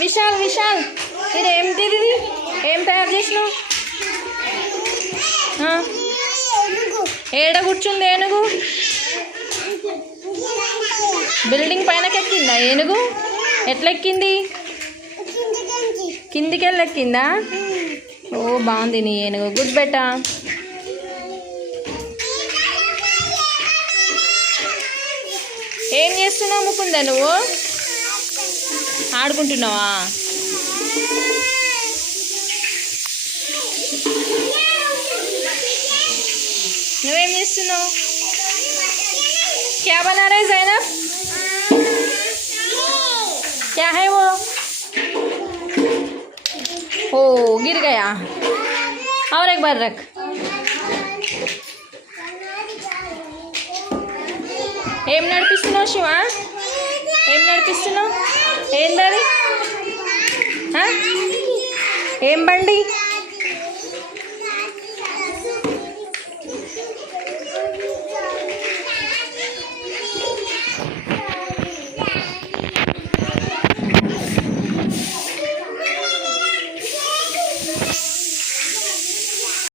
విశాల్ విశాల్ ఇది ఏంటిది? ఏం తయారు చేసినావు? ఏడ కూర్చుంది ఏనుగు? బిల్డింగ్ పైనకి ఎక్కిందా ఏనుగు? ఎట్లా ఎక్కింది? కిందికెళ్ళి ఎక్కిందా? ఓ బాగుంది నీ ఏనుగు. Good beta. ఏం చేస్తున్నావు ముకుందా నువ్వు? ఆడుకుంటున్నావా? నువ్వేం చేస్తున్నావు? क्या बना रहे ज़ैनब? क्या है वो? ओ गिर गया. और एक बार रख. ఏం నడిపిస్తున్నావు శివ? ఏం నడిపిస్తున్నావు? ఏందది? ఏం బండి?